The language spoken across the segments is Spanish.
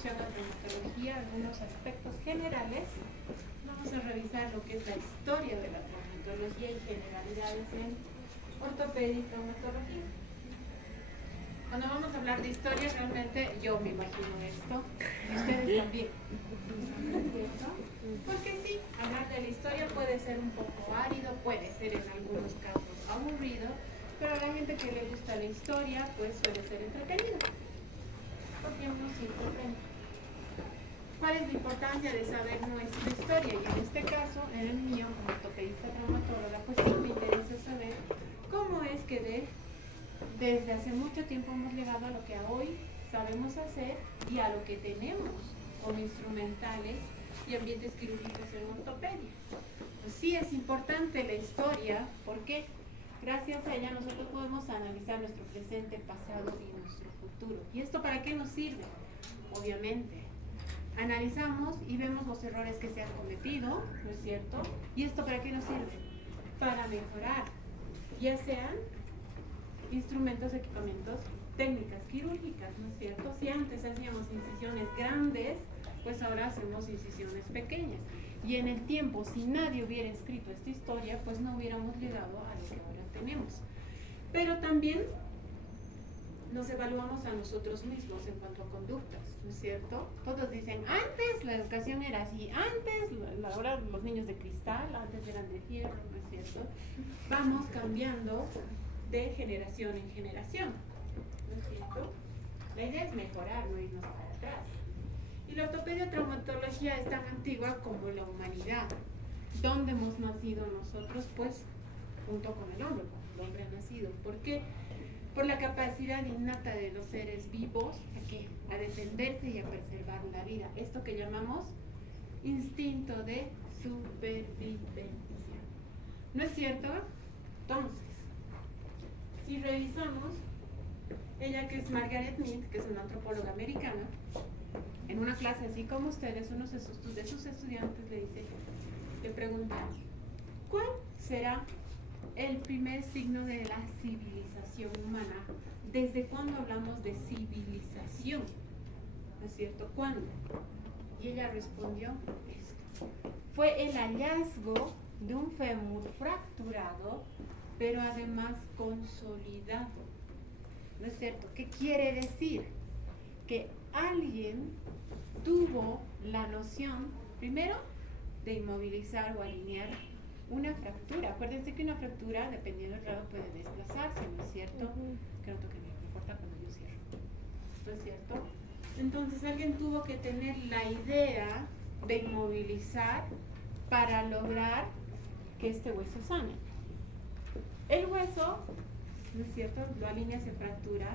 introducción a traumatología, algunos aspectos generales. Vamos a revisar lo que es la historia de la traumatología y generalidades en ortopedia y traumatología. Cuando vamos a hablar de historia, realmente yo me imagino esto, y ustedes también. ¿Cierto? Porque sí, hablar de la historia puede ser un poco árido, puede ser en algunos casos aburrido, pero a la gente que le gusta la historia, pues suele ser entretenido. Porque uno sí aprende. ¿Cuál es la importancia de saber nuestra historia? Y en este caso, en el mío, como ortopedista traumatóloga, pues sí me interesa saber cómo es que desde hace mucho tiempo hemos llegado a lo que hoy sabemos hacer y a lo que tenemos como instrumentales y ambientes quirúrgicos en ortopedia. Pues sí es importante la historia, porque gracias a ella nosotros podemos analizar nuestro presente, pasado y nuestro futuro. ¿Y esto para qué nos sirve? Obviamente, analizamos y vemos los errores que se han cometido, ¿no es cierto? ¿Y esto para qué nos sirve? Para mejorar, ya sean instrumentos, equipamientos, técnicas quirúrgicas, ¿no es cierto? Si antes hacíamos incisiones grandes, pues ahora hacemos incisiones pequeñas. Y en el tiempo, si nadie hubiera escrito esta historia, pues no hubiéramos llegado a lo que ahora tenemos. Pero también nos evaluamos a nosotros mismos en cuanto a conductas, ¿no es cierto? Todos dicen, antes la educación era así, antes, ahora los niños de cristal, antes eran de hierro, ¿no es cierto? Vamos cambiando de generación en generación, ¿no es cierto? La idea es mejorar, no irnos para atrás. Y la ortopedia traumatología es tan antigua como la humanidad. ¿Dónde hemos nacido nosotros? Pues junto con el hombre ha nacido. ¿Por qué? Por la capacidad innata de los seres vivos a defenderse y a preservar la vida. Esto que llamamos instinto de supervivencia. ¿No es cierto? Entonces, si revisamos, ella que es Margaret Mead, que es una antropóloga americana, en una clase así como ustedes, uno de sus estudiantes le pregunta, ¿cuál será el primer signo de la civilización humana? ¿Desde cuándo hablamos de civilización? ¿No es cierto? ¿Cuándo? Y ella respondió esto. Fue el hallazgo de un fémur fracturado, pero además consolidado. ¿No es cierto? ¿Qué quiere decir? Que alguien tuvo la noción, primero, de inmovilizar o alinear una fractura. Acuérdense que una fractura, dependiendo del grado, puede desplazarse, ¿no es cierto? Que no toque, me importa cuando yo cierro. ¿No es cierto? Entonces alguien tuvo que tener la idea de inmovilizar para lograr que este hueso sane. El hueso, ¿no es cierto?, lo alinea, se fractura.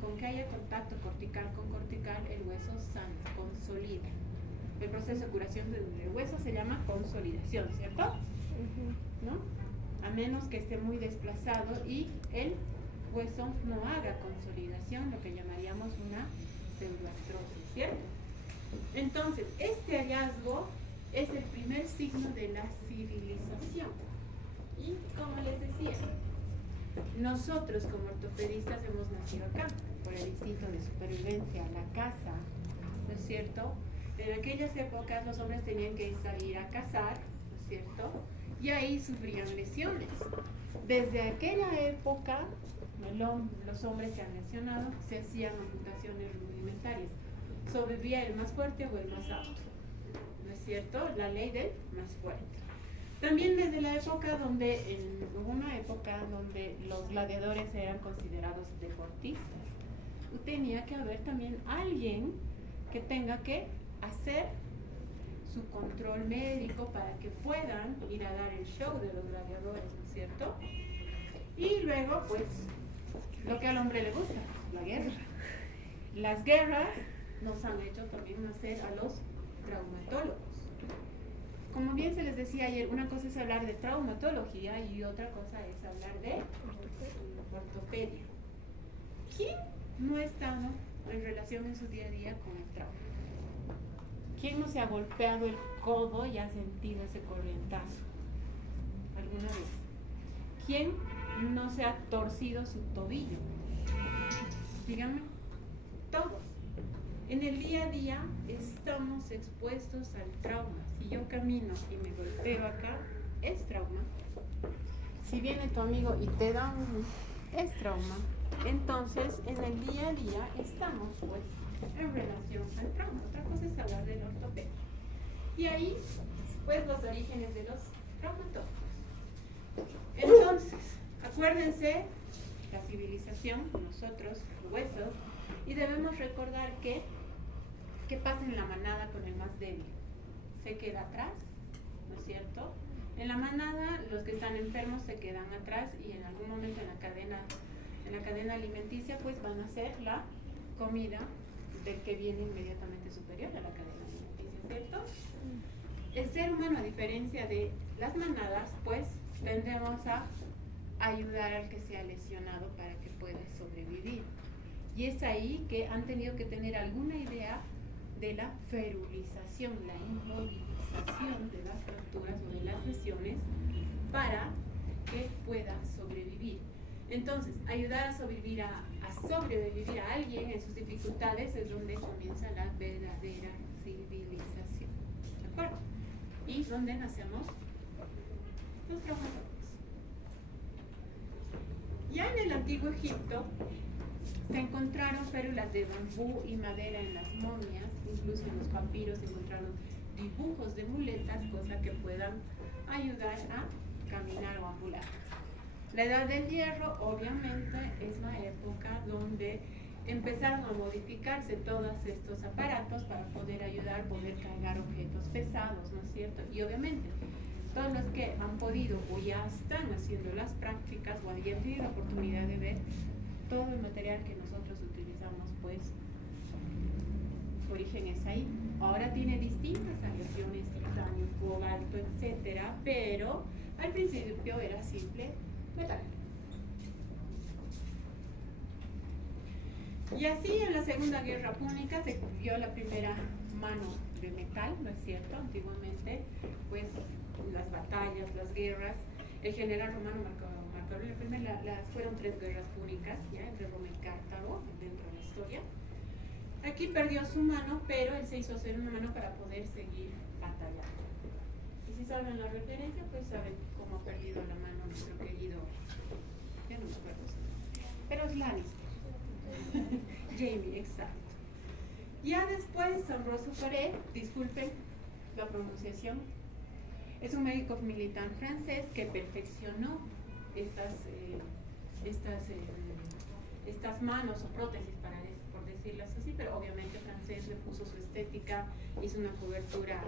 Con que haya contacto cortical con cortical, el hueso sana, consolida. El proceso de curación del hueso se llama consolidación, ¿cierto? ¿No? A menos que esté muy desplazado y el hueso no haga consolidación, lo que llamaríamos una pseudoartrosis, ¿cierto? Entonces, este hallazgo es el primer signo de la civilización. Y como les decía, nosotros como ortopedistas hemos nacido acá, por el instinto de supervivencia, la caza, ¿no es cierto? En aquellas épocas los hombres tenían que salir a cazar, ¿no es cierto? Y ahí sufrían lesiones. Desde aquella época, los hombres se han lesionado, se hacían amputaciones rudimentarias. Sobrevivía el más fuerte o el más apto, ¿no es cierto? La ley del más fuerte. También desde la época hubo una época donde los gladiadores eran considerados deportistas. Tenía que haber también alguien que tenga que hacer su control médico para que puedan ir a dar el show de los gladiadores, ¿no es cierto? Y luego, pues, lo que al hombre le gusta, la guerra. Las guerras nos han hecho también nacer a los traumatólogos. Como bien se les decía ayer, una cosa es hablar de traumatología y otra cosa es hablar de ortopedia. ¿Quién no ha estado en relación en su día a día con el trauma? ¿Quién no se ha golpeado el codo y ha sentido ese corrientazo alguna vez? ¿Quién no se ha torcido su tobillo? Díganme, todos. En el día a día estamos expuestos al trauma. Si yo camino y me golpeo acá, es trauma. Si viene tu amigo y te da es trauma. Entonces, en el día a día estamos pues en relación al trauma. Otra cosa es hablar del ortopedia. Y ahí, pues los orígenes de los traumatólogos. Entonces, acuérdense, la civilización, nosotros, huesos, y debemos recordar que ¿qué pasa en la manada con el más débil? Se queda atrás, ¿no es cierto? En la manada los que están enfermos se quedan atrás y en algún momento en la cadena alimenticia pues van a ser la comida del que viene inmediatamente superior a la cadena alimenticia, ¿cierto? El ser humano, a diferencia de las manadas, pues tendemos a ayudar al que sea lesionado para que pueda sobrevivir. Y es ahí que han tenido que tener alguna idea de la ferulización, la inmovilización de las fracturas o de las lesiones para que pueda sobrevivir. Entonces, ayudar a sobrevivir a alguien en sus dificultades es donde comienza la verdadera civilización. ¿De acuerdo? Y donde nacemos los trabajadores. Ya en el antiguo Egipto se encontraron férulas de bambú y madera en las momias, incluso en los papiros se encontraron dibujos de muletas, cosa que puedan ayudar a caminar o ambular. La edad del hierro, obviamente, es la época donde empezaron a modificarse todos estos aparatos para poder ayudar, poder cargar objetos pesados, ¿no es cierto? Y obviamente, todos los que han podido o ya están haciendo las prácticas o hayan tenido la oportunidad de ver todo el material que nosotros utilizamos, pues, su origen es ahí. Ahora tiene distintas aleaciones, titanio, cobalto, etcétera, pero al principio era simple metal. Y así en la Segunda Guerra Púnica se vio la primera mano de metal, ¿no es cierto? Antiguamente, pues, las batallas, las guerras, el general romano fueron 3 guerras púnicas, ¿ya? Entre Roma y Cartago, dentro de la historia. Aquí perdió su mano, pero él se hizo hacer una mano para poder seguir batallando. Y si saben la referencia, pues saben cómo ha perdido la mano nuestro querido, ya no me acuerdo, pero es Lannister. Jamie, exacto. Ya después, Ambrosio Paré, disculpen la pronunciación, es un médico militar francés que perfeccionó estas manos o prótesis, por decirlas así, pero obviamente francés le puso su estética, hizo una cobertura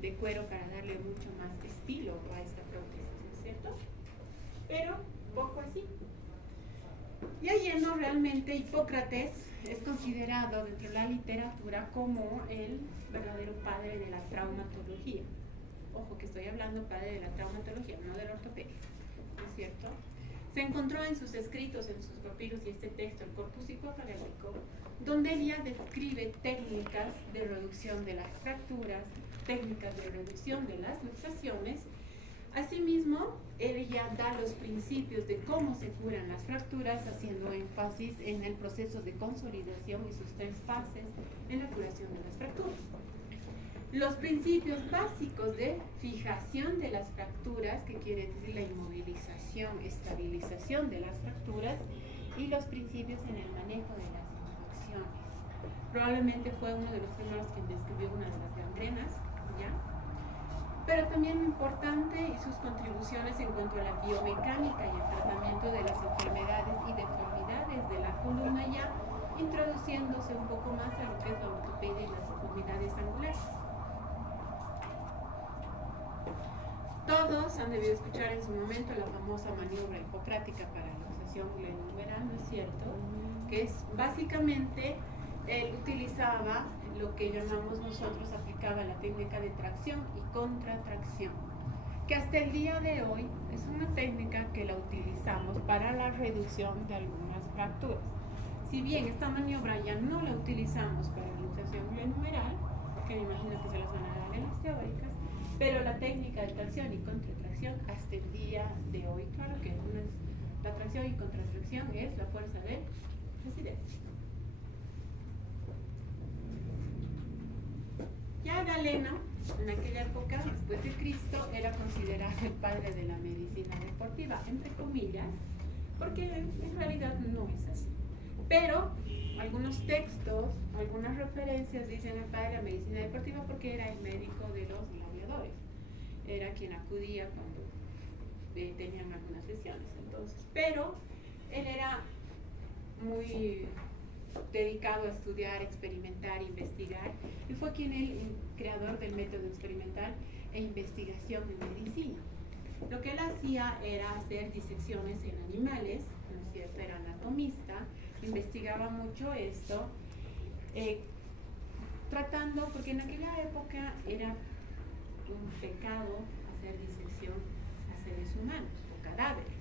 de cuero para darle mucho más estilo a esta prótesis, ¿no es cierto? Pero poco así. Y yendo realmente, Hipócrates es considerado dentro de la literatura como el verdadero padre de la traumatología. Ojo que estoy hablando padre de la traumatología, no de la ortopedia, ¿no es cierto? Se encontró en sus escritos, en sus papiros y este texto, el Corpus Hippocraticum, donde él ya describe técnicas de reducción de las fracturas, técnicas de reducción de las luxaciones. Asimismo, él ya da los principios de cómo se curan las fracturas, haciendo énfasis en el proceso de consolidación y sus 3 fases en la curación de las fracturas. Los principios básicos de fijación de las fracturas, que quiere decir la inmovilización, estabilización de las fracturas, y los principios en el manejo de las infecciones. Probablemente fue uno de los primeros quien describió una de las gangrenas, ¿ya? Pero también importante y sus contribuciones en cuanto a la biomecánica y el tratamiento de las enfermedades y deformidades de la columna, ya introduciéndose un poco más a lo que es la ortopedia y las deformidades angulares. Todos han debido escuchar en su momento la famosa maniobra hipocrática para la luxación glenohumeral, ¿no es cierto? Que es básicamente, él utilizaba lo que llamamos nosotros, aplicaba la técnica de tracción y contratracción, que hasta el día de hoy es una técnica que la utilizamos para la reducción de algunas fracturas. Si bien esta maniobra ya no la utilizamos para la luxación glenohumeral, que me imagino que se las van a dar en las teóricas, pero la técnica de tracción y contratracción hasta el día de hoy, claro que la tracción y contratracción es la fuerza del presidente. Galeno, en aquella época, después de Cristo, era considerado el padre de la medicina deportiva, entre comillas, porque en realidad no es así. Pero algunos textos, algunas referencias dicen el padre de la medicina deportiva porque era el médico de los gladiadores. Era quien acudía cuando tenían algunas lesiones. Entonces, pero él era muy dedicado a estudiar, experimentar, investigar, y fue quien el creador del método experimental e investigación en medicina. Lo que él hacía era hacer disecciones en animales, ¿no es cierto? Era anatomista, investigaba mucho esto, tratando, porque en aquella época era un pecado hacer disección a seres humanos o cadáveres,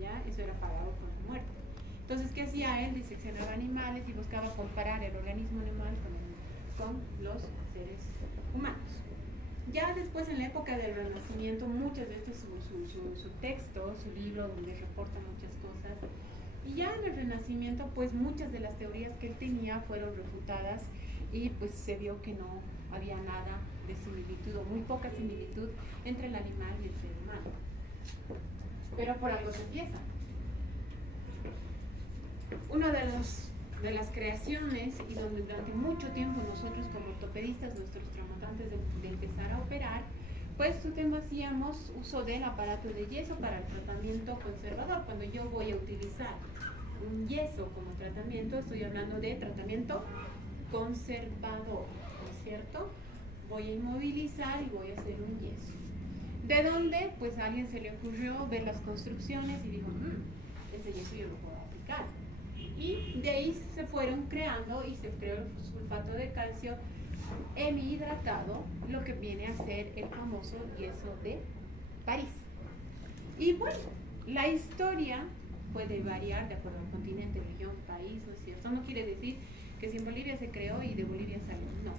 ¿ya? Eso era pagado con la muerte. Entonces, ¿qué hacía él? Diseccionaba animales y buscaba comparar el organismo animal con los seres humanos. Ya después, en la época del Renacimiento, muchas veces su texto, su libro, donde reporta muchas cosas, y ya en el Renacimiento, pues muchas de las teorías que él tenía fueron refutadas y pues se vio que no había nada de similitud o muy poca similitud entre el animal y el ser humano. Pero por algo se empieza. Una de las creaciones, y donde durante mucho tiempo nosotros como ortopedistas, nuestros traumantes de empezar a operar, pues hacíamos uso del aparato de yeso para el tratamiento conservador. Cuando yo voy a utilizar un yeso como tratamiento, estoy hablando de tratamiento conservador, ¿no es cierto? Voy a inmovilizar y voy a hacer un yeso. ¿De dónde? Pues a alguien se le ocurrió ver las construcciones y dijo, ese yeso yo lo puedo aplicar. Y de ahí se fueron creando y se creó el sulfato de calcio hemihidratado, lo que viene a ser el famoso yeso de París. Y bueno, la historia puede variar de acuerdo al continente, región, país, ¿no es cierto? No quiere decir que si en Bolivia se creó y de Bolivia salió, no.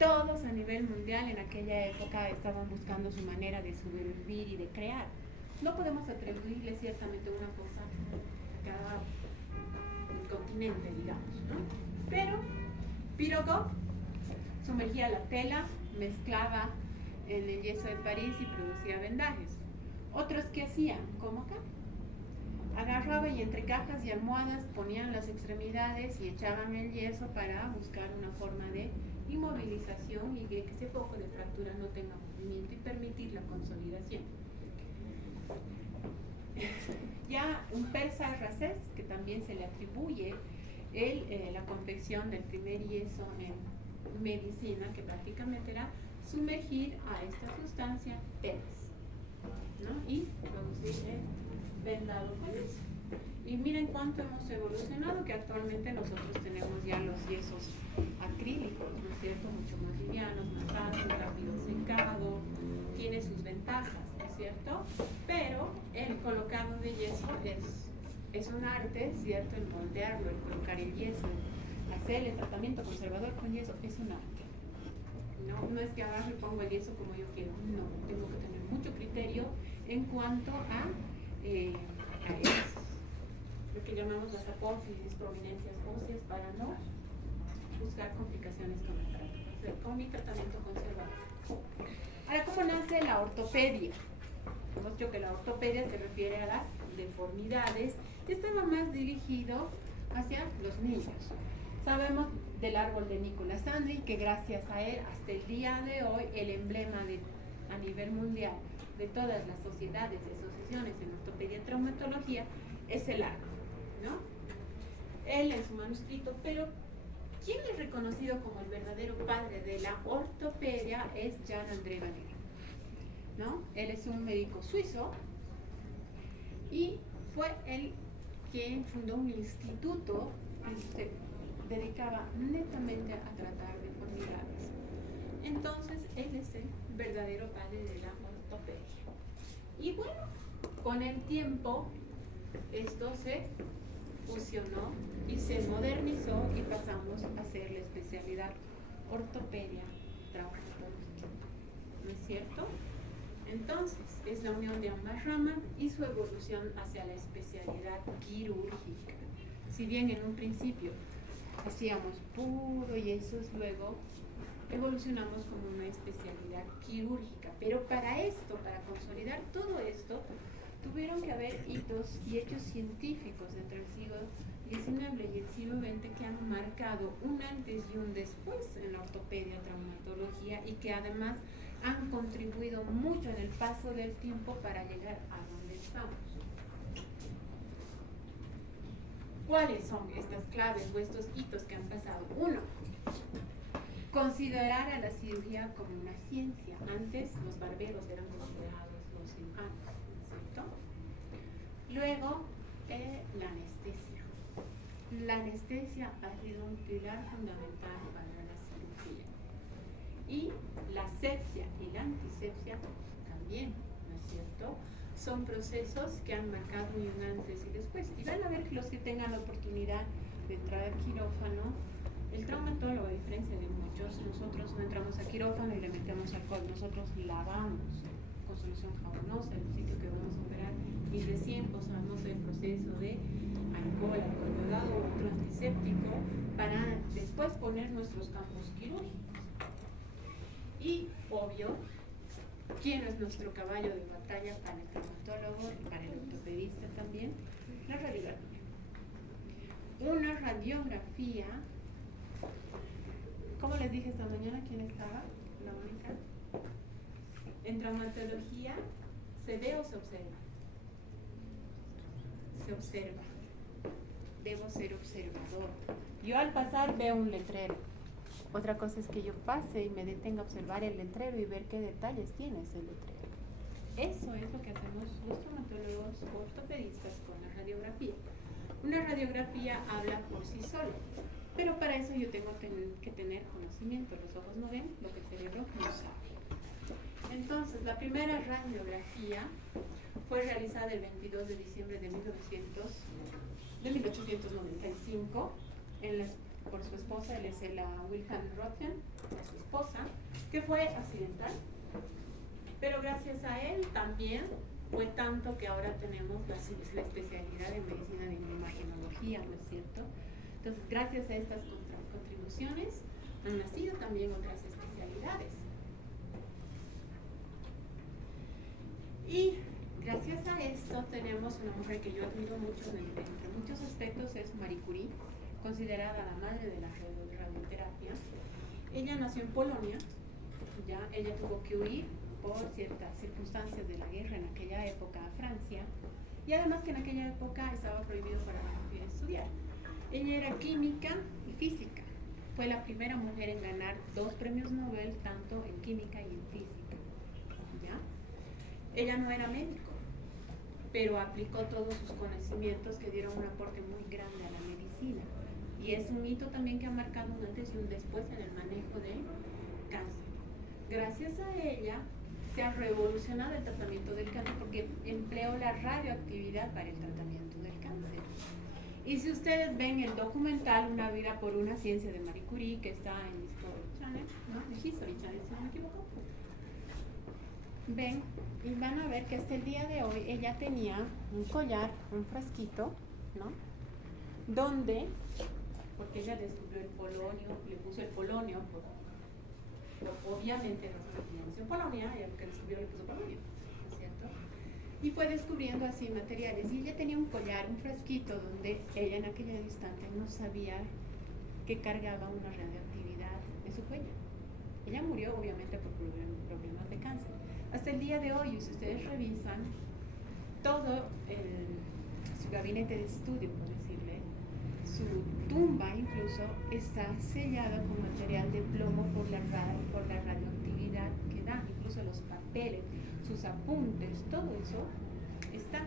Todos a nivel mundial en aquella época estaban buscando su manera de sobrevivir y de crear. No podemos atribuirle ciertamente una cosa a cada continente, digamos, ¿no? Pero Pirogov sumergía la tela, mezclaba en el yeso de París y producía vendajes. Otros que hacían, como acá, agarraba y entre cajas y almohadas ponían las extremidades y echaban el yeso para buscar una forma de inmovilización y de que ese foco de fractura no tenga movimiento y permitir la consolidación. Ya un persa Racés, que también se le atribuye la confección del primer yeso en medicina, que prácticamente era sumergir a esta sustancia telas, ¿no? Y producir el vendado con eso. Y miren cuánto hemos evolucionado, que actualmente nosotros tenemos ya los yesos acrílicos, ¿no es cierto? Mucho más livianos, más fácil, rápido secado, tiene sus ventajas, ¿no es cierto? Pero el colocado de yeso es un arte, ¿cierto? El moldearlo, el colocar el yeso, hacer el tratamiento conservador con yeso, es un arte. No es que agarro y pongo el yeso como yo quiero, no, tengo que tener mucho criterio en cuanto a lo que llamamos las apófisis, prominencias óseas, para no buscar complicaciones con mi tratamiento conservador. Ahora, ¿cómo nace la ortopedia? Hemos dicho que la ortopedia se refiere a las deformidades y estaba más dirigido hacia los niños. Sabemos del árbol de Nicolas Andri, que gracias a él, hasta el día de hoy, el emblema a nivel mundial de todas las sociedades y asociaciones en ortopedia y traumatología es el árbol, ¿no? Él en su manuscrito, pero quien es reconocido como el verdadero padre de la ortopedia es Jan André Valera, ¿no? Él es un médico suizo y fue él quien fundó un instituto que se dedicaba netamente a tratar deformidades. Entonces, él es el verdadero padre de la ortopedia. Y bueno, con el tiempo, esto se fusionó y se modernizó y pasamos a hacer la especialidad ortopedia traumatológica. ¿No es cierto? Entonces, es la unión de ambas ramas y su evolución hacia la especialidad quirúrgica. Si bien en un principio hacíamos puro yesos, luego evolucionamos como una especialidad quirúrgica. Pero para esto, para consolidar todo esto, tuvieron que haber hitos y hechos científicos entre el siglo XIX y el siglo XX que han marcado un antes y un después en la ortopedia, traumatología, y que además han contribuido mucho en el paso del tiempo para llegar a donde estamos. ¿Cuáles son estas claves o estos hitos que han pasado? Uno, considerar a la cirugía como una ciencia. Antes los barberos eran considerados los cirujanos, ¿no es cierto? Luego, la anestesia. La anestesia ha sido un pilar fundamental para la cirugía. Y la asepsia y la antisepsia también, ¿no es cierto? Son procesos que han marcado un antes y después. Y van a ver que los que tengan la oportunidad de entrar al quirófano, el traumatólogo, a diferencia de muchos, nosotros no entramos al quirófano y le metemos alcohol, nosotros lavamos con solución jabonosa el sitio que vamos a operar y recién pasamos el proceso de alcohol yodado o otro antiséptico para después poner nuestros campos quirúrgicos. Y, obvio, ¿quién es nuestro caballo de batalla para el traumatólogo y para el ortopedista también? La radiografía. Una radiografía, ¿cómo les dije esta mañana? ¿Quién estaba? La única. En traumatología, ¿se ve o se observa? Se observa. Debo ser observador. Yo al pasar veo un letrero. Otra cosa es que yo pase y me detenga a observar el letrero y ver qué detalles tiene ese letrero. Eso es lo que hacemos los traumatólogos ortopedistas con la radiografía. Una radiografía habla por sí sola, pero para eso yo tengo que tener conocimiento. Los ojos no ven lo que el cerebro no sabe. Entonces, la primera radiografía fue realizada el 22 de diciembre de 1895 por su esposa, él es la Wilhelm Röntgen, su esposa, que fue accidental, pero gracias a él también fue tanto que ahora tenemos la especialidad en medicina de imagenología, ¿no es cierto? Entonces, gracias a estas contribuciones han nacido también otras especialidades. Y gracias a esto tenemos una mujer que yo admiro mucho entre muchos aspectos, es Marie Curie, considerada la madre de la radioterapia. Ella nació en Polonia, ya ella tuvo que huir por ciertas circunstancias de la guerra en aquella época a Francia, y además que en aquella época estaba prohibido para la mujer estudiar. Ella era química y física, fue la primera mujer en ganar 2 premios Nobel, tanto en química y en física, ¿ya? Ella no era médico, pero aplicó todos sus conocimientos que dieron un aporte muy grande a la medicina. Y es un hito también que ha marcado un antes y un después en el manejo del cáncer. Gracias a ella se ha revolucionado el tratamiento del cáncer porque empleó la radioactividad para el tratamiento del cáncer. Y si ustedes ven el documental Una vida por una ciencia de Marie Curie, que está en History Channel, ¿no? History Channel, si no me equivoco, ven y van a ver que hasta el día de hoy ella tenía un collar, un frasquito, ¿no? Donde, porque ella descubrió el polonio, le puso el polonio, obviamente no se en Polonia, y el que descubrió le puso polonio, ¿no es cierto? Y fue descubriendo así materiales. Y ella tenía un collar, un frasquito, donde ella en aquel instante no sabía que cargaba una radioactividad en su cuello. Ella murió obviamente por problemas de cáncer. Hasta el día de hoy, si ustedes revisan, todo su gabinete de estudio, por decirle, su tumba incluso está sellada con material de plomo por la radioactividad que da, incluso los papeles, sus apuntes, todo eso está.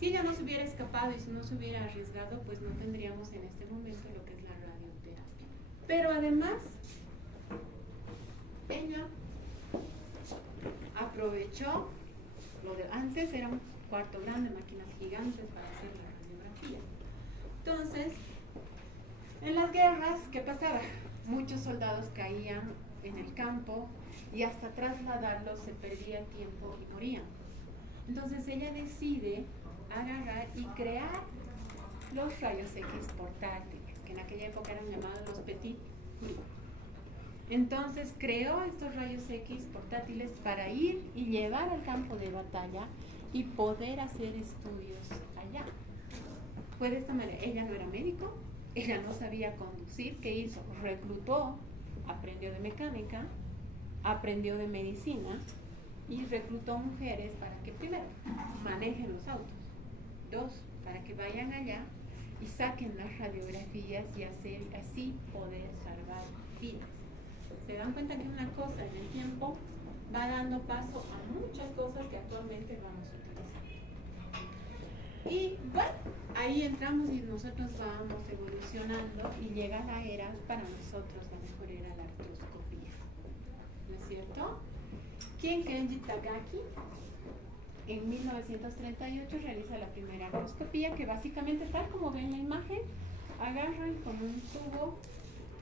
Si ella no se hubiera escapado y si no se hubiera arriesgado, pues no tendríamos en este momento lo que es la radioterapia. Pero además, ella aprovechó lo de antes, era un cuarto grande, máquinas gigantes para hacer la radiografía. Entonces, en las guerras, ¿qué pasaba? Muchos soldados caían en el campo y hasta trasladarlos se perdía tiempo y morían. Entonces ella decide agarrar y crear los rayos X portátiles, que en aquella época eran llamados los Petit Curie. Entonces creó estos rayos X portátiles para ir y llevar al campo de batalla y poder hacer estudios allá. Fue de esta manera. Ella no era médico, ella no sabía conducir. ¿Qué hizo? Reclutó, aprendió de mecánica, aprendió de medicina y reclutó mujeres para que primero manejen los autos, dos, para que vayan allá y saquen las radiografías y así poder salvar vidas. Se dan cuenta que una cosa en el tiempo va dando paso a muchas cosas que actualmente vamos a utilizar. Y bueno, ahí entramos y nosotros vamos evolucionando y llega la era, para nosotros la mejor era la artroscopía. ¿No es cierto? Kenji Takagi en 1938 realiza la primera artroscopía, que básicamente, tal como ven la imagen, agarran con un tubo,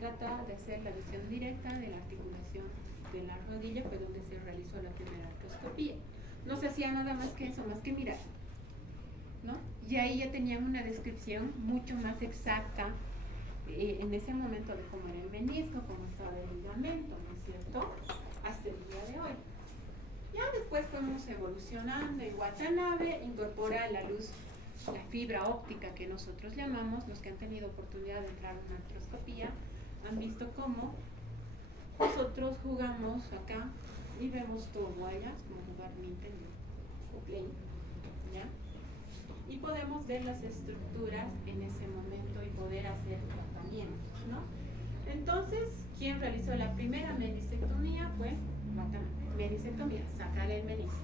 trata de hacer la visión directa de la articulación de la rodilla, fue donde se realizó la primera artroscopía. No se hacía nada más que eso, más que mirar, ¿no? Y ahí ya tenían una descripción mucho más exacta en ese momento de cómo era el menisco, cómo estaba el ligamento, ¿no es cierto? Hasta el día de hoy. Ya después fuimos evolucionando y Watanabe incorpora la luz, la fibra óptica que nosotros llamamos. Los que han tenido oportunidad de entrar a una artroscopía han visto cómo nosotros jugamos acá y vemos toallas, como jugar Nintendo o Play, ¿ya? Y podemos ver las estructuras en ese momento y poder hacer tratamientos, ¿no? Entonces, ¿quién realizó la primera meniscectomía? Fue Watanabe. Meniscectomía, sacar el menisco.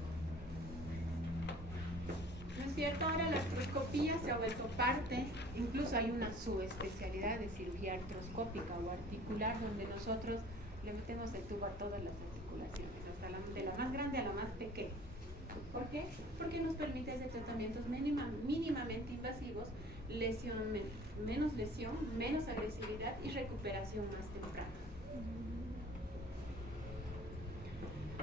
¿No es cierto? Ahora la artroscopía se ha vuelto parte, incluso hay una subespecialidad de cirugía artroscópica o articular, donde nosotros le metemos el tubo a todas las articulaciones, hasta de la más grande a la más pequeña. ¿Por qué? Porque nos permite hacer tratamientos mínimamente invasivos, menos lesión, menos agresividad y recuperación más temprana.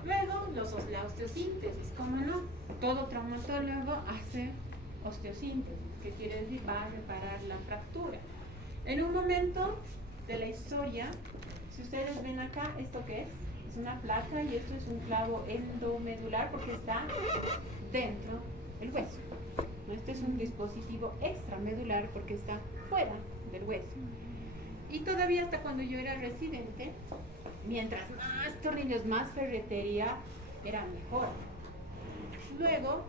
Luego, la osteosíntesis, ¿cómo no? Todo traumatólogo hace osteosíntesis, que quiere decir va a reparar la fractura. En un momento de la historia, si ustedes ven acá, ¿esto qué es? Es una placa y esto es un clavo endomedular porque está dentro del hueso. Este es un dispositivo extramedular porque está fuera del hueso. Y todavía hasta cuando yo era residente, mientras más tornillos, más ferretería, era mejor. Luego,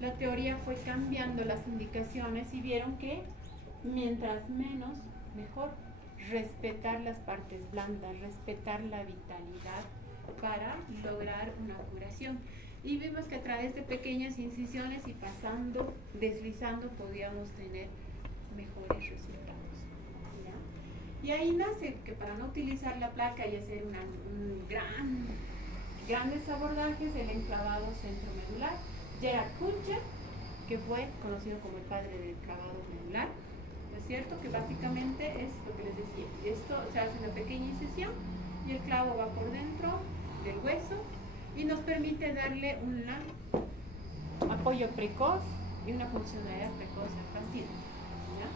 la teoría fue cambiando las indicaciones y vieron que mientras menos, mejor. Respetar las partes blandas, respetar la vitalidad para lograr una curación. Y vimos que a través de pequeñas incisiones y pasando, deslizando, podíamos tener mejores resultados, ¿ya? Y ahí nace que para no utilizar la placa y hacer grandes abordajes, el enclavado centromedular, Gerard Kutcher, que fue conocido como el padre del clavado medular, ¿no es cierto? Que básicamente es lo que les decía, esto se hace una pequeña incisión y el clavo va por dentro del hueso y nos permite darle un apoyo precoz y una funcionalidad precoz al paciente, ¿ya?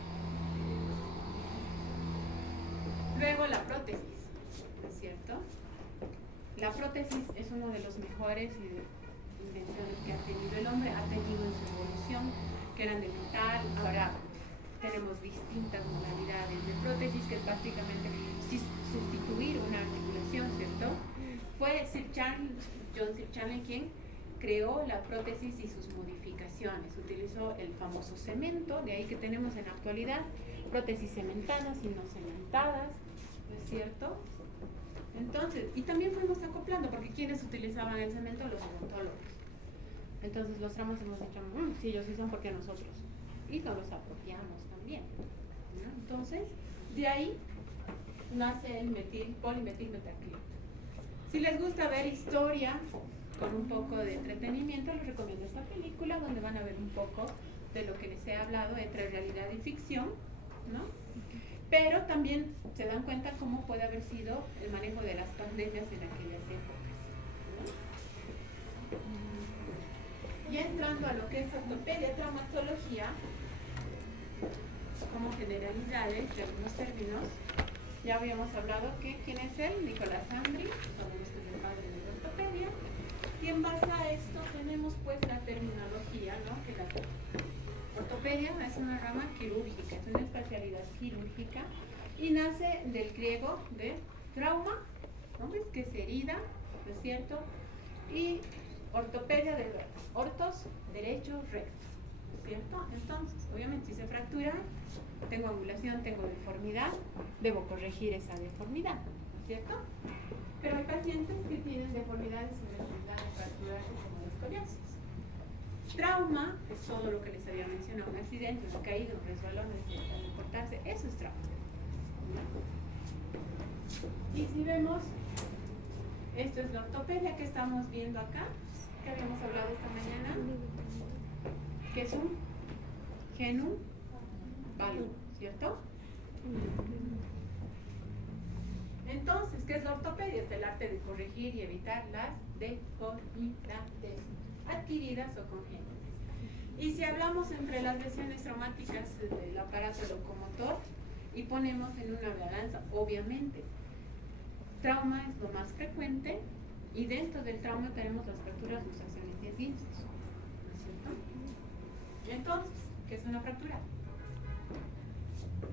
Luego la prótesis, ¿no es cierto? La prótesis es uno de los mejores invenciones que ha tenido el hombre, ha tenido en su evolución, que eran de metal. Ahora tenemos distintas modalidades de prótesis, que es básicamente sustituir una articulación, ¿cierto? Fue John Sircharlen quien creó la prótesis y sus modificaciones. Utilizó el famoso cemento, de ahí que tenemos en la actualidad prótesis cementadas y no cementadas, ¿no es cierto? Entonces, y también fuimos acoplando, porque ¿quiénes utilizaban el cemento? Los odontólogos. Entonces los tramos hemos dicho, sí, ellos sí son porque nosotros. Y nos los apropiamos también, ¿no? Entonces, de ahí nace el polimetilmetacrilato. Si les gusta ver historia con un poco de entretenimiento, les recomiendo esta película donde van a ver un poco de lo que les he hablado entre realidad y ficción, ¿no? Pero también se dan cuenta cómo puede haber sido el manejo de las pandemias en aquellas épocas, ¿no? Y entrando a lo que es ortopedia, traumatología, como generalidades de algunos términos, Ya habíamos hablado que quién es él, Nicolás Andri, sabemos que es el padre de la ortopedia. Y en base a esto tenemos pues la terminología, ¿no? Que la ortopedia es una rama quirúrgica, es una especialidad quirúrgica y nace del griego de trauma, ¿no? Es que es herida, ¿no es cierto? Y ortopedia de ortos, derecho, recto, ¿no es cierto? Entonces, obviamente si se fractura, tengo angulación, tengo deformidad, debo corregir esa deformidad, ¿no es cierto? Pero hay pacientes que tienen deformidades sin necesidad de fracturarse como la escoliosis. Trauma es todo lo que les había mencionado, un accidente, una caída, un resbalón, necesitan cortarse, eso es trauma. Y si vemos, esto es la ortopedia que estamos viendo acá, que habíamos hablado esta mañana, que es un genum valum, ¿cierto? Entonces, ¿qué es la ortopedia? Es el arte de corregir y evitar las deformidades adquiridas o congénitas. Y si hablamos entre las lesiones traumáticas del aparato locomotor y ponemos en una balanza, obviamente, trauma es lo más frecuente y dentro del trauma tenemos las fracturas, luxaciones y esguinces, ¿no es cierto? Entonces, ¿qué es una fractura?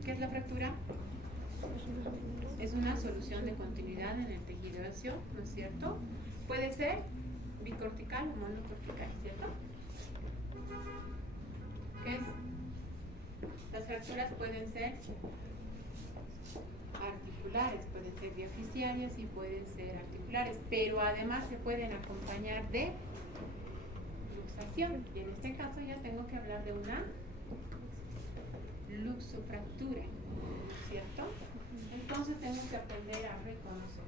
¿Qué es la fractura? Es una solución de continuidad en el tejido óseo, ¿no es cierto? Puede ser bicortical o monocortical, ¿cierto? ¿Qué es? Las fracturas pueden ser articulares, pueden ser diafisiarias y pueden ser articulares, pero además se pueden acompañar de luxación. Y en este caso ya tengo que hablar de una luxofractura, ¿cierto? Entonces tengo que aprender a reconocer.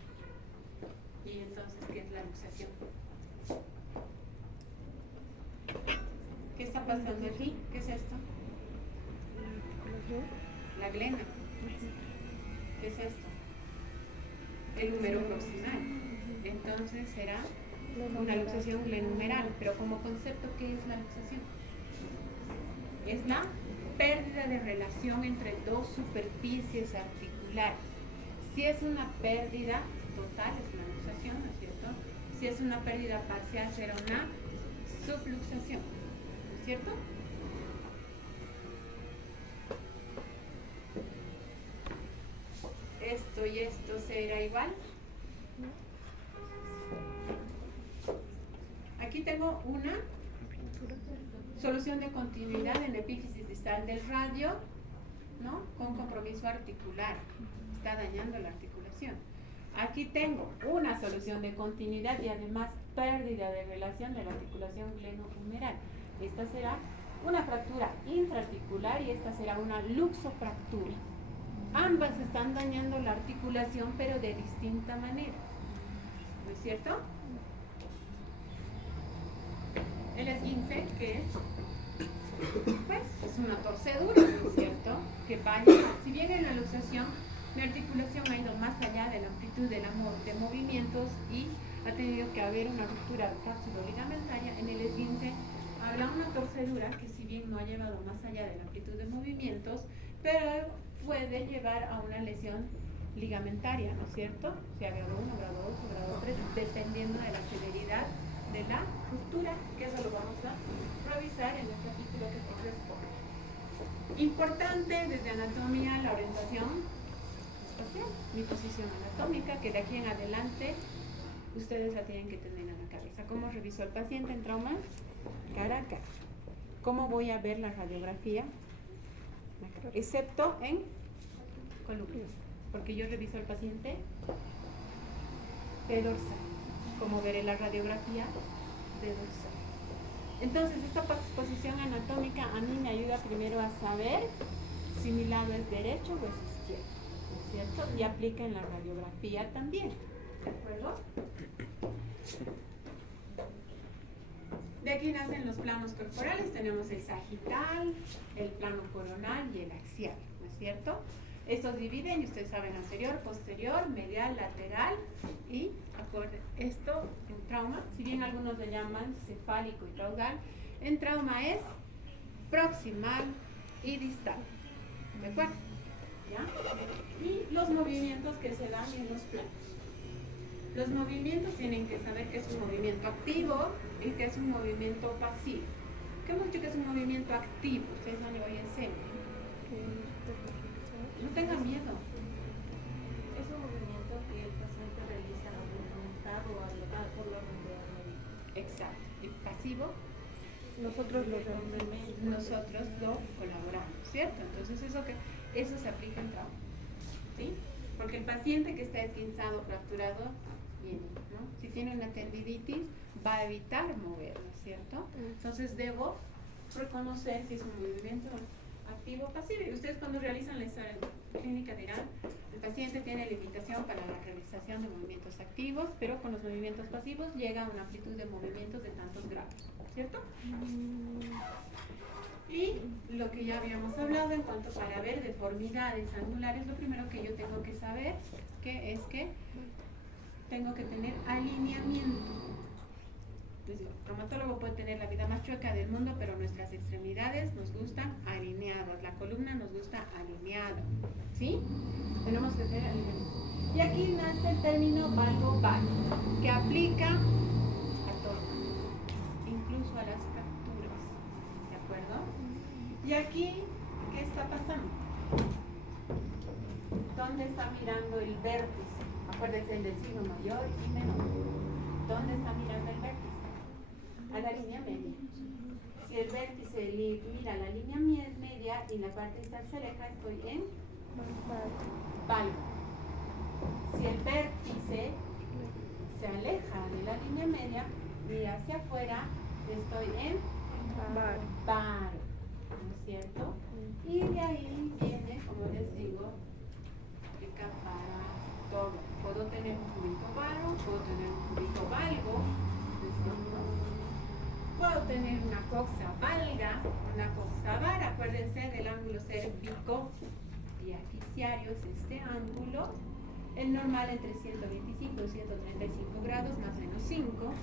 Y entonces, ¿qué es la luxación? ¿Qué está pasando aquí? ¿Qué es esto? La glena. ¿Qué es esto? El húmero proximal. Entonces será una luxación glenumeral. Pero como concepto, ¿qué es la luxación? Es la pérdida de relación entre dos superficies articulares. Si es una pérdida total, es una luxación, ¿no es cierto? Si es una pérdida parcial, será una subluxación, ¿no es cierto? Esto y esto será igual. Aquí tengo una solución de continuidad en la epífisis distal del radio, ¿no? Con compromiso articular. Está dañando la articulación. Aquí tengo una solución de continuidad y además pérdida de relación de la articulación glenohumeral. Esta será una fractura intraarticular y esta será una luxofractura. Ambas están dañando la articulación, pero de distinta manera. ¿No es cierto? El esguince, ¿qué es? Pues es una torcedura, ¿no es cierto? Que vaya, si bien en la luxación mi articulación ha ido más allá de la amplitud de movimientos y ha tenido que haber una ruptura cápsulo-ligamentaria, en el esguince habrá una torcedura que si bien no ha llevado más allá de la amplitud de movimientos, pero puede llevar a una lesión ligamentaria, ¿no es cierto? Si grado 1, grado 2, grado 3, dependiendo de la severidad de la ruptura, que eso lo vamos a revisar en el capítulo que corresponde. Importante desde anatomía la orientación espacial, mi posición anatómica, que de aquí en adelante ustedes la tienen que tener en la cabeza. ¿Cómo reviso al paciente en trauma? Cara a cara. ¿Cómo voy a ver la radiografía? Excepto en columna, porque yo reviso al paciente de dorsal. ¿Cómo veré la radiografía? De dorsal. Entonces, esta posición anatómica a mí me ayuda primero a saber si mi lado es derecho o es izquierdo, ¿no es cierto? Y aplica en la radiografía también, ¿de acuerdo? De aquí nacen los planos corporales, tenemos el sagital, el plano coronal y el axial, ¿no es cierto? Estos dividen, y ustedes saben, anterior, posterior, medial, lateral y acorde. Esto en trauma, si bien algunos le llaman cefálico y traudal, en trauma es proximal y distal, ¿de acuerdo? ¿ya? Y los movimientos que se dan en los planos. Los movimientos tienen que saber que es un movimiento activo y que es un movimiento pasivo. ¿Qué hemos dicho que es un movimiento activo? Ustedes van a en serio. No tengan miedo. Es un movimiento que el paciente realiza a voluntad o por la voluntad del médico. Exacto. El pasivo, Nosotros lo colaboramos, ¿cierto? Entonces eso se aplica en trauma, ¿sí? Porque el paciente que está esguinzado, fracturado, viene, ¿no? Si tiene una tendinitis, va a evitar moverlo, ¿cierto? Entonces debo reconocer si es un movimiento activo o pasivo. Y ustedes cuando realizan la historia clínica dirán, el paciente tiene limitación para la realización de movimientos activos, pero con los movimientos pasivos llega a una amplitud de movimientos de tantos grados, ¿cierto? Y lo que ya habíamos hablado en cuanto para ver deformidades angulares, lo primero que yo tengo que saber es que tengo que tener alineamiento. Entonces, el traumatólogo puede tener la vida más chueca del mundo, pero nuestras extremidades nos gustan alineadas, la columna nos gusta alineada, ¿sí? Tenemos que tener alineamiento. Y aquí nace el término valgo-val, que aplica a todo, incluso a las fracturas, ¿de acuerdo? Y aquí, ¿qué está pasando? ¿Dónde está mirando el vértice? Acuérdense del signo mayor y menor. ¿Dónde está mirando el vértice? A la línea media. Si el vértice mira la línea media y la parte distal se aleja, estoy en valgo. Si el vértice se aleja de la línea media, mira hacia afuera, estoy en varo, ¿no es cierto? Y de ahí viene, como les digo, aplica para todo. Puedo tener un cúbito varo, puedo tener un cúbito valgo, ¿no es cierto? Puedo tener una coxa valga, una coxa vara. Acuérdense del ángulo cérvico diaficiario, es este ángulo. El normal entre 125 y 135 grados, más o menos 5.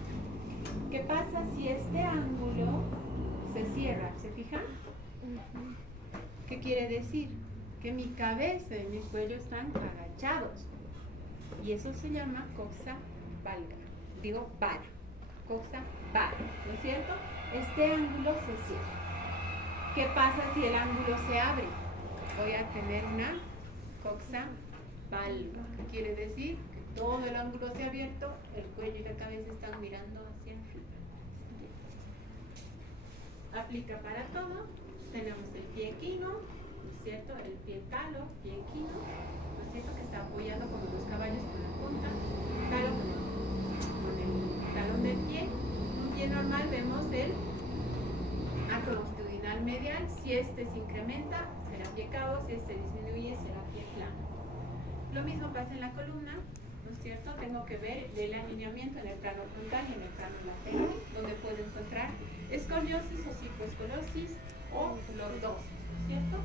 ¿Qué pasa si este ángulo se cierra? ¿Se fijan? ¿Qué quiere decir? Que mi cabeza y mi cuello están agachados. Y eso se llama coxa valga. Digo vara. Coxa vara, ¿no es cierto? Este ángulo se cierra. ¿Qué pasa si el ángulo se abre? Voy a tener una coxa valga. ¿Qué quiere decir? Que todo el ángulo se ha abierto, el cuello y la cabeza están mirando hacia arriba. Aplica para todo. Tenemos el pie equino, ¿no es cierto? El pie talo, pie equino, ¿no es cierto? Que está apoyado como los caballos con la punta, talo con el talón del pie. Un pie normal vemos el arco longitudinal medial. Si este se incrementa, será pie cabo. Si este disminuye, será pie plano. Lo mismo pasa en la columna, ¿no es cierto? Tengo que ver el alineamiento en el plano frontal y en el plano lateral, donde puedo encontrar escoliosis o psicoescoliosis o lordosis, ¿no es cierto?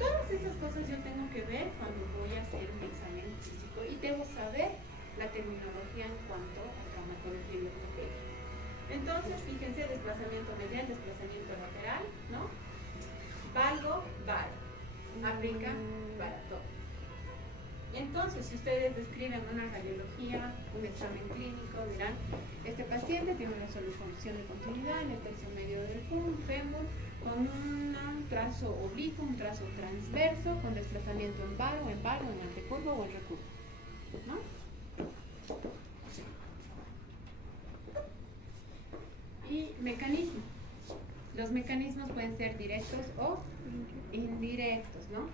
Todas esas cosas yo tengo que ver cuando voy a hacer un examen físico y debo saber la terminología en cuanto a traumatología y ortopedia. Entonces, fíjense, desplazamiento medial, desplazamiento lateral, ¿no? Valgo, varo. Aplica para todo. Entonces, si ustedes describen una radiología, un examen clínico, dirán, este paciente tiene una solución de continuidad en el tercio medio del fémur, con un trazo oblicuo, un trazo transverso, con desplazamiento en varo, en antecurvo o en recurvo, ¿no? Y mecanismo. Los mecanismos pueden ser directos o indirectos, ¿no?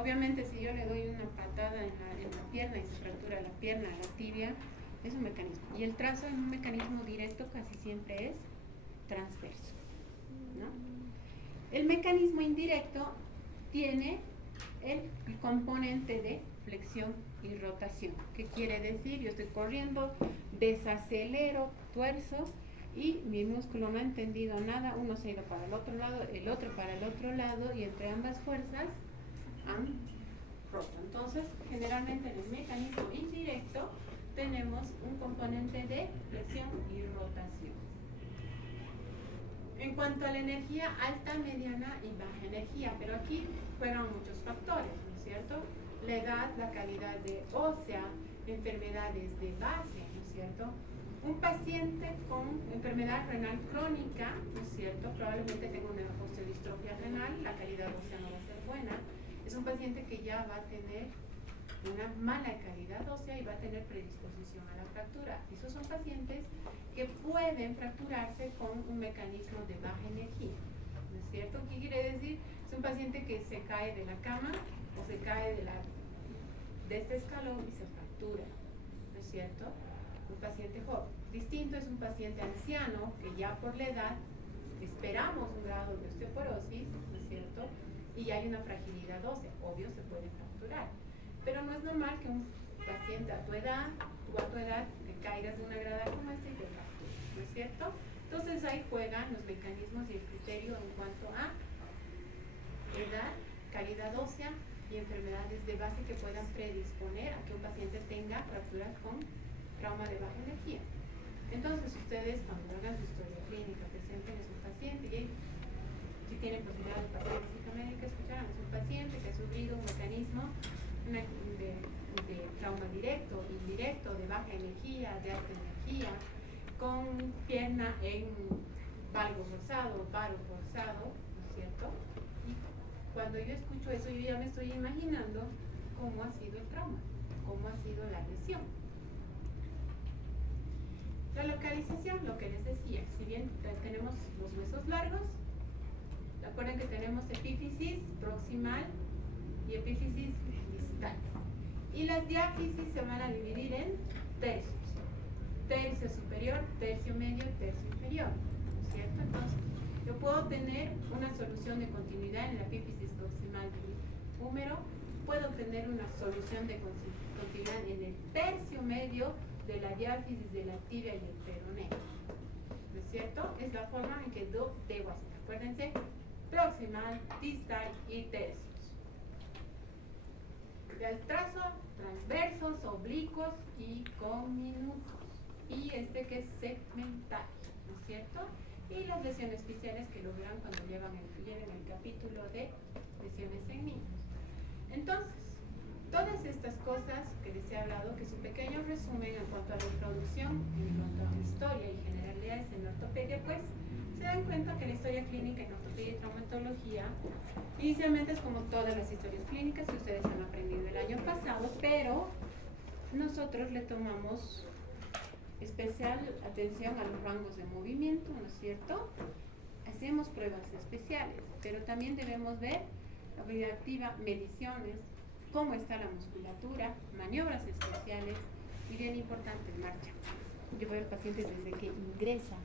Obviamente, si yo le doy una patada en la pierna y se fractura la pierna, la tibia, es un mecanismo. Y el trazo en un mecanismo directo casi siempre es transverso, ¿no? El mecanismo indirecto tiene el componente de flexión y rotación. ¿Qué quiere decir? Yo estoy corriendo, desacelero, tuerzo y mi músculo no ha entendido nada. Uno se ha ido para el otro lado, el otro para el otro lado y entre ambas fuerzas han roto. Entonces, generalmente en el mecanismo indirecto tenemos un componente de flexión y rotación. En cuanto a la energía alta, mediana y baja energía, pero aquí juegan muchos factores, ¿no es cierto? La edad, la calidad de ósea, enfermedades de base, ¿no es cierto? Un paciente con enfermedad renal crónica, ¿no es cierto? Probablemente tenga una osteodistrofia renal, la calidad ósea no va a ser buena. Es un paciente que ya va a tener una mala calidad ósea y va a tener predisposición a la fractura. Esos son pacientes que pueden fracturarse con un mecanismo de baja energía, ¿no es cierto? ¿Qué quiere decir? Es un paciente que se cae de la cama o se cae de este escalón y se fractura, ¿no es cierto? Un paciente joven. Distinto es un paciente anciano que ya por la edad esperamos un grado de osteoporosis, ¿no es cierto? Y hay una fragilidad ósea, obvio se puede fracturar. Pero no es normal que un paciente a tu edad, te caigas de una grada como esta y te fractures, ¿no es cierto? Entonces ahí juegan los mecanismos y el criterio en cuanto a edad, calidad ósea y enfermedades de base que puedan predisponer a que un paciente tenga fracturas con trauma de baja energía. Entonces ustedes cuando hagan su historia clínica presenten a su paciente y si tienen posibilidad de pasar física médica, escucharán, es un paciente que ha sufrido un mecanismo de trauma directo, indirecto, de baja energía, de alta energía, con pierna en valgo forzado, paro forzado, ¿no es cierto? Y cuando yo escucho eso, yo ya me estoy imaginando cómo ha sido el trauma, cómo ha sido la lesión. La localización, lo que les decía, si bien tenemos los huesos largos, recuerden que tenemos epífisis proximal y epífisis distal. Y las diáfisis se van a dividir en tercios. Tercio superior, tercio medio, tercio inferior, ¿no es cierto? Entonces, yo puedo tener una solución de continuidad en la epífisis proximal del húmero, puedo tener una solución de continuidad en el tercio medio de la diáfisis de la tibia y el peroneo, ¿no es cierto? Es la forma en que debo hacer. Acuérdense, proximal, distal y tercios. Del trazo, transversos, oblicuos y conminutos. Y este que es segmental, ¿no es cierto? Y las lesiones fisiales que lo verán cuando lleven el capítulo de lesiones en niños. Entonces, todas estas cosas que les he hablado, que es un pequeño resumen en cuanto a la introducción, en cuanto a historia y generalidades en ortopedia, pues se dan cuenta que la historia clínica en ortopedia y traumatología inicialmente es como todas las historias clínicas que ustedes han aprendido el año pasado, pero nosotros le tomamos especial atención a los rangos de movimiento, ¿no es cierto? Hacemos pruebas especiales, pero también debemos ver la vida activa, mediciones, cómo está la musculatura, maniobras especiales y bien importante, marcha. Yo veo al paciente desde que ingresa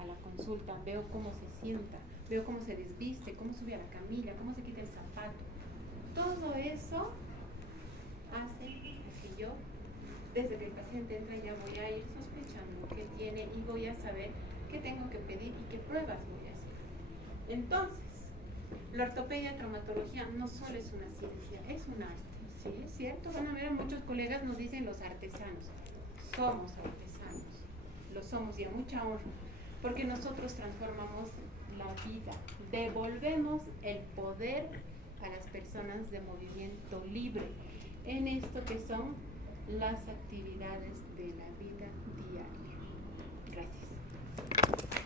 a la consulta, veo cómo se sienta, veo cómo se desviste, cómo sube a la camilla, cómo se quita el zapato. Todo eso hace que yo, desde que el paciente entra, ya voy a ir sospechando qué tiene y voy a saber qué tengo que pedir y qué pruebas voy a hacer. Entonces, la ortopedia traumatología no solo es una ciencia, es un arte, ¿sí? ¿Es cierto? Van a ver, muchos colegas nos dicen los artesanos. Somos artesanos, lo somos y a mucha honra, porque nosotros transformamos la vida, devolvemos el poder a las personas de movimiento libre en esto que son las actividades de la vida diaria. Gracias.